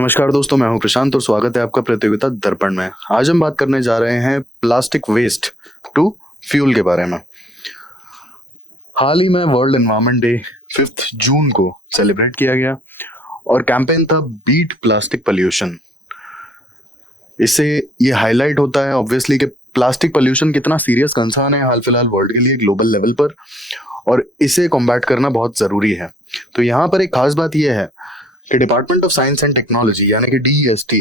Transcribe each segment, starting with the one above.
नमस्कार दोस्तों, मैं हूं प्रशांत और स्वागत है आपका प्रतियोगिता दर्पण में। आज हम बात करने जा रहे हैं प्लास्टिक वेस्ट टू फ्यूल के बारे में। हाल ही में वर्ल्ड एनवायरनमेंट डे 5 जून को सेलिब्रेट किया गया और कैंपेन था बीट प्लास्टिक पोल्यूशन। इससे ये हाईलाइट होता है ऑब्वियसली कि प्लास्टिक पोल्यूशन कितना सीरियस कंसर्न है हाल फिलहाल वर्ल्ड के लिए ग्लोबल लेवल पर, और इसे कॉम्बैट करना बहुत जरूरी है। तो यहाँ पर एक खास बात यह है कि department of science and technology यानी कि DEST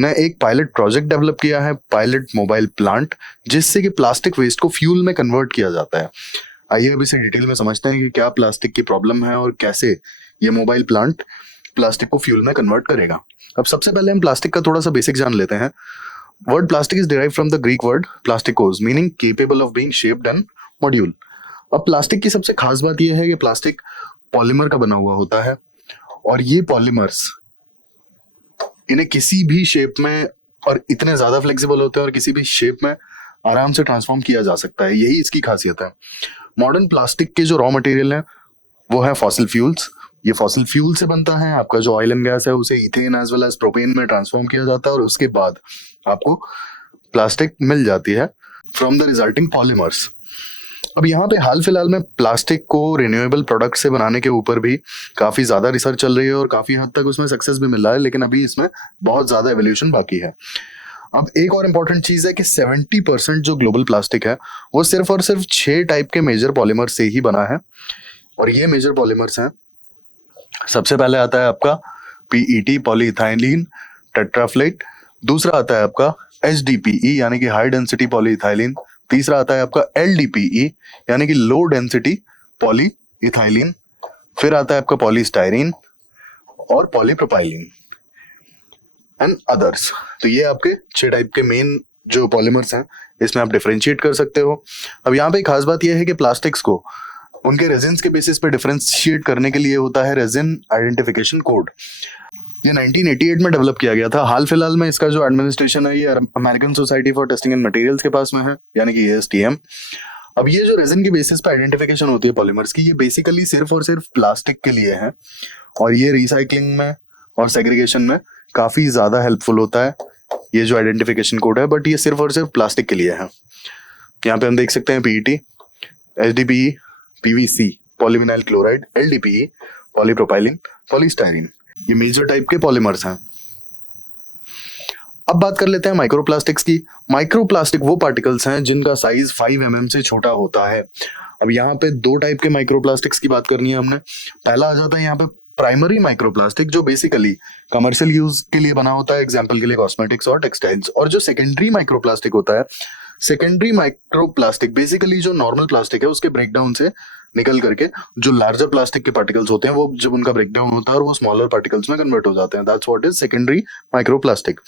ने एक पायलट प्रोजेक्ट डेवलप किया है, पायलट मोबाइल प्लांट, जिससे कि प्लास्टिक वेस्ट को फ्यूल में कन्वर्ट किया जाता है। आइए अब इसे डिटेल में समझते हैं कि क्या प्लास्टिक की प्रॉब्लम है और कैसे ये मोबाइल प्लांट प्लास्टिक को फ्यूल में कन्वर्ट करेगा। अब सबसे पहले हम प्लास्टिक का थोड़ा सा बेसिक जान लेते हैं। Word plastic is derived from the Greek word plastikos meaning capable of being shaped and module. अब प्लास्टिक की सबसे खास बात यह है कि प्लास्टिक पॉलीमर का बना हुआ होता है और ये पॉलीमर्स इन्हें किसी भी शेप में और इतने ज्यादा फ्लेक्सिबल होते हैं और किसी भी शेप में आराम से ट्रांसफॉर्म किया जा सकता है। यही इसकी खासियत है। मॉडर्न प्लास्टिक के जो रॉ मटेरियल है वो है फॉसिल फ्यूल्स। ये फॉसिल फ्यूल से बनता है। आपका जो ऑयल एंड गैस है उसे ethane as well as propane में ट्रांसफॉर्म किया जाता है और उसके बाद आपको प्लास्टिक मिल जाती है फ्रॉम द रिजल्टिंग पॉलीमर्स। अब यहाँ पे हाल फिलहाल में प्लास्टिक को रिन्यूएबल प्रोडक्ट से बनाने के ऊपर भी काफी ज्यादा रिसर्च चल रही है और काफी हद तक उसमें सक्सेस भी मिल रहा है, लेकिन अभी इसमें बहुत ज्यादा एवोल्यूशन बाकी है। अब एक और इम्पोर्टेंट चीज है कि 70% जो ग्लोबल प्लास्टिक है वो सिर्फ और सिर्फ 6 टाइप के मेजर पॉलीमर से ही बना है। और ये मेजर पॉलीमर्स हैं, सबसे पहले आता है आपका PET पॉलीइथाइलीन टेट्राफ्लेट, दूसरा आता है आपका HDPE यानी कि हाई डेंसिटी पॉलीइथाइलीन, तीसरा आता है आपका LDPE यानी कि लो डेंसिटी पॉलीइथाइलीन, फिर आता है आपका पॉलीस्टाइरीन और पॉलीप्रोपाइलीन एंड अदर्स। तो ये आपके 6 टाइप के मेन जो पॉलीमर्स हैं, इसमें आप डिफरेंशिएट कर सकते हो। अब यहाँ पे एक खास बात यह है कि प्लास्टिक्स को उनके रेजिन्स के बेसिस पे डिफरेंशिएट करने के लिए होता है रेजिन आइडेंटिफिकेशन कोड। ये 1988 में डेवलप किया गया था। हाल फिलहाल में इसका जो एडमिनिस्ट्रेशन है ये American society for testing and materials के पास में है यानी कि ASTM। अब ये जो रेजिन की बेसिस पे आइडेंटिफिकेशन होती है पॉलीमर्स की, ये बेसिकली सिर्फ और सिर्फ प्लास्टिक के लिए है और ये रिसाइकलिंग में और सेग्रीगेशन में काफी ज्यादा हेल्पफुल होता है ये जो आइडेंटिफिकेशन कोड है, बट ये सिर्फ और सिर्फ प्लास्टिक के लिए है। यहाँ पे हम देख सकते हैं PET, HDPE, PVC polyvinyl chloride, LDPE polypropylene, polystyrene, ये मेजर टाइप के पॉलीमर्स हैं। अब बात कर लेते हैं माइक्रोप्लास्टिक्स की। माइक्रोप्लास्टिक वो पार्टिकल्स हैं जिनका साइज 5 mm से छोटा होता है। अब यहाँ पे 2 टाइप के माइक्रोप्लास्टिक्स की बात करनी है हमने। पहला आ जाता है यहाँ पे प्राइमरी माइक्रोप्लास्टिक, जो बेसिकली कमर्शियल यूज के लिए बना होता है, एग्जांपल के लिए कॉस्मेटिक्स और टेक्सटाइल्स। और जो सेकेंडरी माइक्रोप्लास्टिक होता है, सेकेंडरी माइक्रोप्लास्टिक बेसिकली जो नॉर्मल प्लास्टिक है उसके ब्रेकडाउन से निकल करके जो लार्जर प्लास्टिक के पार्टिकल्स होते हैं वो जब उनका ब्रेकडाउन होता है और वो स्मॉलर पार्टिकल्स में कन्वर्ट हो जाते हैं, that's what is secondary microplastic.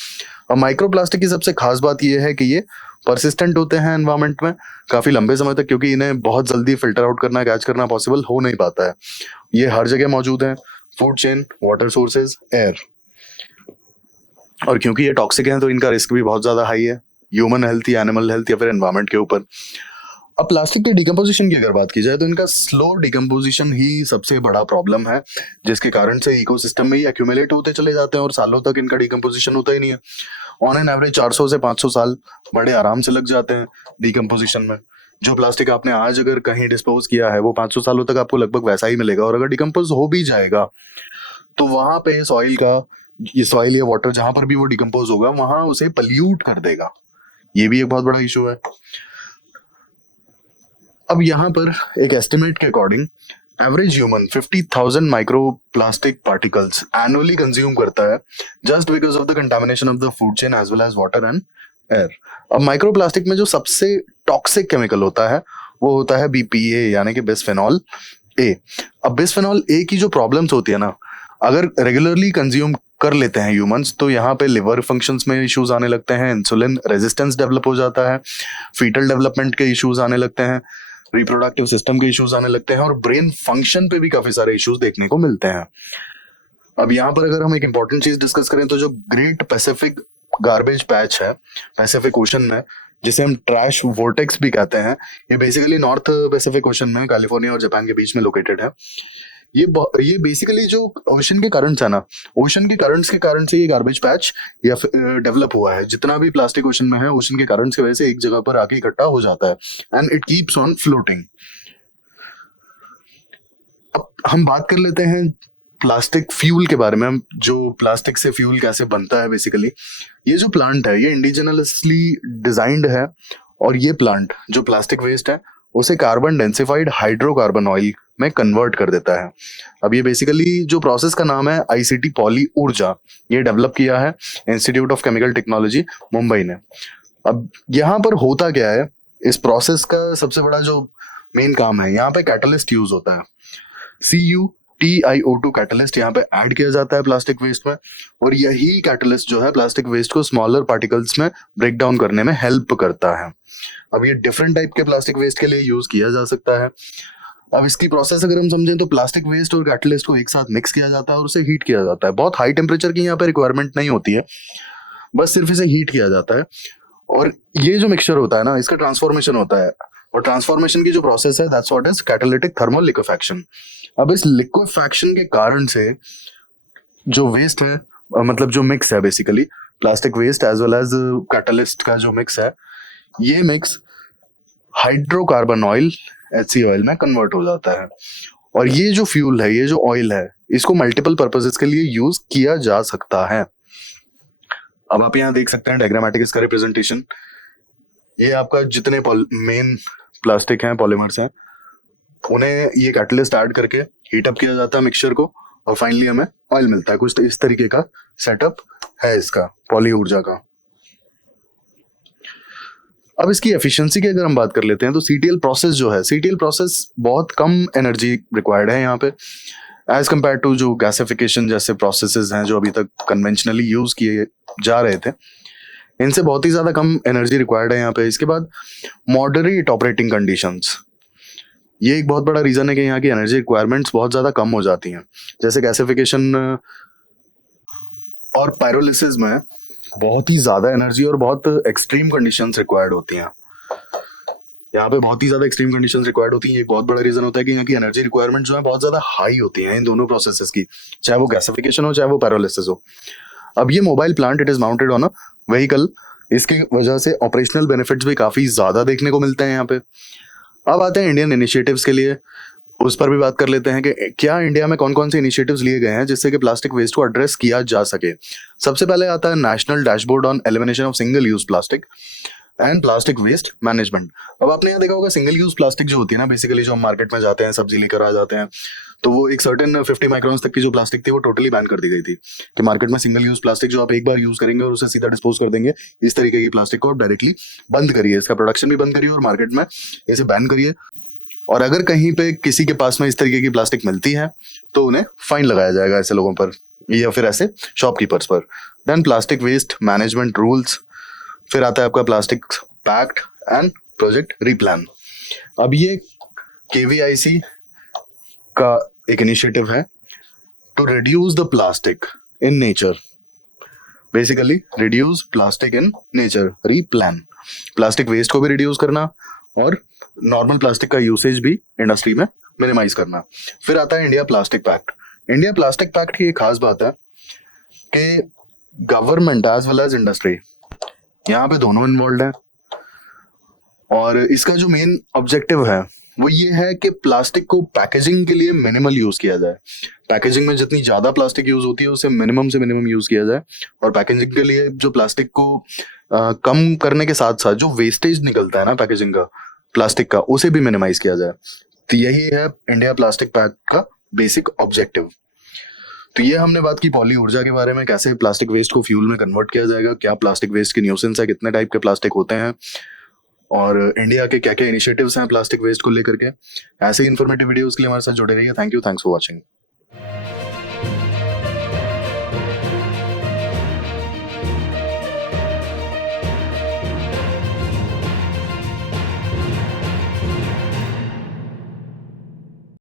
अब माइक्रोप्लास्टिक की सबसे खास बात यह है कि ये परसिस्टेंट होते हैं एनवायरमेंट में काफी लंबे समय तक, क्योंकि इन्हें बहुत जल्दी फिल्टर आउट करना, कैच करना पॉसिबल हो नहीं पाता है। ये हर जगह मौजूद है, food chain, water sources, air, और क्योंकि ये टॉक्सिक हैं तो इनका रिस्क भी बहुत ज्यादा हाई है ह्यूमन हेल्थ या एनिमल हेल्थ या फिर एनवायरमेंट के ऊपर। अब प्लास्टिक के डिकम्पोजिशन की अगर बात की जाए तो इनका स्लो डिकम्पोजिशन ही सबसे बड़ा प्रॉब्लम है, जिसके कारण से इकोसिस्टम में ही एक्यूमुलेट होते चले जाते हैं और सालों तक इनका डिकम्पोजिशन होता ही नहीं है। ऑन एन एवरेज 400 से 500 साल बड़े आराम से लग जाते हैं डिकम्पोजिशन में। जो प्लास्टिक आपने आज अगर कहीं डिस्पोज किया है वो 500 सालों तक आपको लगभग वैसा ही मिलेगा, और अगर डिकम्पोज हो भी जाएगा तो वहां पे सॉइल या वाटर जहां पर भी वो डिकम्पोज होगा वहां उसे पल्यूट कर देगा। ये भी एक बहुत बड़ा इशू है। अब यहाँ पर एक एस्टिमेट के according average human 50,000 micro plastic particles annually consume करता है just because of the contamination of the food chain as well as water and air. अब माइक्रो प्लास्टिक में जो सबसे टॉक्सिक केमिकल होता है वो होता है BPA यानी कि बिस्फेनॉल A। अब बिस्फेनॉल A की जो प्रॉब्लम्स होती है ना, अगर रेगुलरली कंज्यूम कर लेते हैं ह्यूमंस तो यहाँ पे लिवर फंक्शंस में इश्यूज आने लगते हैं, इंसुलिन रेजिस्टेंस डेवलप हो जाता है, फीटल डेवलपमेंट के इश्यूज आने लगते हैं, रिप्रोडक्टिव सिस्टम के इश्यूज आने लगते हैं और ब्रेन फंक्शन पे भी काफी सारे इश्यूज देखने को मिलते हैं। अब यहाँ पर अगर हम एक इंपॉर्टेंट चीज डिस्कस करें तो जो ग्रेट पैसिफिक गार्बेज पैच है पैसिफिक ओशन में, जिसे हम ट्रैश वोर्टेक्स भी कहते हैं, ये बेसिकली नॉर्थ पैसिफिक ओशन में कैलिफोर्निया और जापान के बीच में लोकेटेड है। ये बेसिकली जो ओशन के करंट्स है ना, ओशन के करंट्स के कारण से ये गार्बेज पैच या डेवलप हुआ है। जितना भी प्लास्टिक ओशन में है, ओशन के करंट्स की वजह से एक जगह पर आके इकट्ठा हो जाता है and it keeps on floating. अब हम बात कर लेते हैं प्लास्टिक फ्यूल के बारे में। हम जो प्लास्टिक से फ्यूल कैसे बनता है, बेसिकली ये जो प्लांट है ये इंडिजिनसली डिजाइंड है, और ये प्लांट जो प्लास्टिक वेस्ट है उसे कार्बन डेंसिफाइड हाइड्रोकार्बन ऑयल में कन्वर्ट कर देता है। अब ये बेसिकली जो प्रोसेस का नाम है आईसीटी पॉली ऊर्जा, ये डेवलप किया है institute of chemical technology Mumbai ने। अब यहाँ पर होता क्या है, इस प्रोसेस का सबसे बड़ा जो मेन काम है, यहाँ पे कैटलिस्ट यूज होता है। CuTiO2 कैटलिस्ट यहाँ पे ऐड किया जाता है प्लास्टिक वेस्ट में, और यही कैटलिस्ट जो है प्लास्टिक वेस्ट को स्मॉलर पार्टिकल्स में ब्रेक डाउन करने में हेल्प करता है। अब ये डिफरेंट टाइप के प्लास्टिक वेस्ट के लिए यूज किया जा सकता है। अब इसकी प्रोसेस अगर हम समझें तो प्लास्टिक वेस्ट और कैटलिस्ट को एक साथ मिक्स किया जाता है और उसे हीट किया जाता है। बहुत हाई टेम्परेचर की यहाँ पे रिक्वायरमेंट नहीं होती है, बस सिर्फ इसे हीट किया जाता है, और ये जो मिक्सचर होता है ना, इसका ट्रांसफॉर्मेशन होता है, और ट्रांसफॉर्मेशन की जो प्रोसेस है that's what is catalytic thermal liquefaction. अब इस लिक्विफैक्शन के कारण से जो वेस्ट है, मतलब जो मिक्स है basically plastic waste as well as catalyst का जो मिक्स है, ये mix hydrocarbon oil HC oil में कन्वर्ट हो जाता है। और ये जो फ्यूल है, ये जो ऑयल है, इसको मल्टीपल पर्पसेस के लिए यूज किया जा सकता है। अब आप यहाँ देख सकते हैं डायग्रामेटिक इसका रिप्रेजेंटेशन। ये आपका जितने मेन प्लास्टिक हैं, पॉलीमर्स हैं, उन्हें ये कैटलिस्ट ऐड करके हीट अप किया जाता है मिक्सचर को, और फाइनली हमें ऑयल मिलता है। कुछ इस तरीके का सेटअप है इसका पॉली ऊर्जा का। अब इसकी एफिशिएंसी की अगर हम बात कर लेते हैं तो CTL प्रोसेस जो है, CTL प्रोसेस बहुत कम एनर्जी रिक्वायर्ड है यहाँ पे एज कम्पेयर टू जो गैसिफिकेशन जैसे प्रोसेसेस हैं जो अभी तक कन्वेंशनली यूज किए जा रहे थे, इनसे बहुत ही ज्यादा कम एनर्जी रिक्वायर्ड है यहाँ पे। इसके बाद मॉडरेट ऑपरेटिंग कंडीशंस, ये एक बहुत बड़ा रीजन है कि यहाँ की एनर्जी रिक्वायरमेंट्स बहुत ज्यादा कम हो जाती हैं। जैसे गैसिफिकेशन और पायरोलिसिस में बहुत ही ज्यादा एनर्जी और बहुत एक्सट्रीम कंडीशंस रिक्वायर्ड होती हैं। यहाँ पे बहुत ही ज्यादा एक्सट्रीम कंडीशंस रिक्वायर्ड होती हैं। एक बहुत बड़ा रीजन होता है कि यहाँ की एनर्जी रिक्वायरमेंट जो है बहुत ज्यादा हाई होती हैं इन दोनों प्रोसेसेस की, चाहे वो गैसिफिकेशन हो चाहे वो पायरोलिसिस हो। अब ये mobile plant it is mounted on a vehicle, इसकी वजह से ऑपरेशनल बेनिफिट्स भी काफी ज्यादा देखने को मिलते हैं यहाँ पे। अब आते हैं इंडियन इनिशिएटिव्स के लिए, उस पर भी बात कर लेते हैं कि क्या इंडिया में कौन कौन से इनिशिएटिव्स लिए गए हैं जिससे कि प्लास्टिक वेस्ट को एड्रेस किया जा सके। सबसे पहले आता है national dashboard on elimination of single use plastic and plastic waste management. अब आपने यहाँ देखा होगा सिंगल यूज प्लास्टिक जो होती है ना, बेसिकली जो हम मार्केट में जाते हैं, सब्जी लेकर आ जाते हैं, तो वो एक सर्टेन 50 माइक्रॉन्स तक की जो प्लास्टिक थी वो टोटली बैन कर दी गई थी कि मार्केट में सिंगल यूज प्लास्टिक जो आप एक बार यूज करेंगे और उसे सीधा डिस्पोज कर देंगे, इस तरीके की प्लास्टिक को आप डायरेक्टली बंद करिए, इसका प्रोडक्शन भी बंद करिए और मार्केट में इसे बैन करिए। और अगर कहीं पे किसी के पास में इस तरीके की प्लास्टिक मिलती है तो उन्हें फाइन लगाया जाएगा ऐसे लोगों पर या फिर ऐसे शॉपकीपर्स पर। Then plastic waste management rules, फिर आता है आपका plastic pact and project replan. अब ये KVIC का एक इनिशिएटिव है to reduce the plastic in nature, basically reduce plastic in nature, replan, plastic waste को भी रिड्यूस करना और नॉर्मल प्लास्टिक का यूसेज भी इंडस्ट्री में मिनिमाइज करना। फिर आता है India plastic pact. India plastic pact की एक खास बात है कि government as well as industry यहाँ पे दोनों इन्वॉल्व है, और इसका जो मेन ऑब्जेक्टिव है वो ये है कि प्लास्टिक को पैकेजिंग के लिए मिनिमल यूज किया जाए। पैकेजिंग में जितनी ज्यादा प्लास्टिक यूज होती है उसे मिनिमम से मिनिमम यूज किया जाए, और पैकेजिंग के लिए जो प्लास्टिक को कम करने के साथ साथ जो वेस्टेज निकलता है ना पैकेजिंग का, प्लास्टिक का, उसे भी मिनिमाइज किया जाए। तो यही है इंडिया प्लास्टिक पैक्ट का बेसिक ऑब्जेक्टिव। तो ये हमने बात की पॉली ऊर्जा के बारे में, कैसे प्लास्टिक वेस्ट को फ्यूल में कन्वर्ट किया जाएगा, क्या प्लास्टिक वेस्ट की न्यूसेंस है, कितने टाइप के प्लास्टिक होते हैं, और इंडिया के क्या क्या इनिशिएटिव्स हैं प्लास्टिक वेस्ट को लेकर के। ऐसे ही इन्फॉर्मेटिव वीडियोस के लिए हमारे साथ जुड़े रहिए। Thank you, thanks for watching.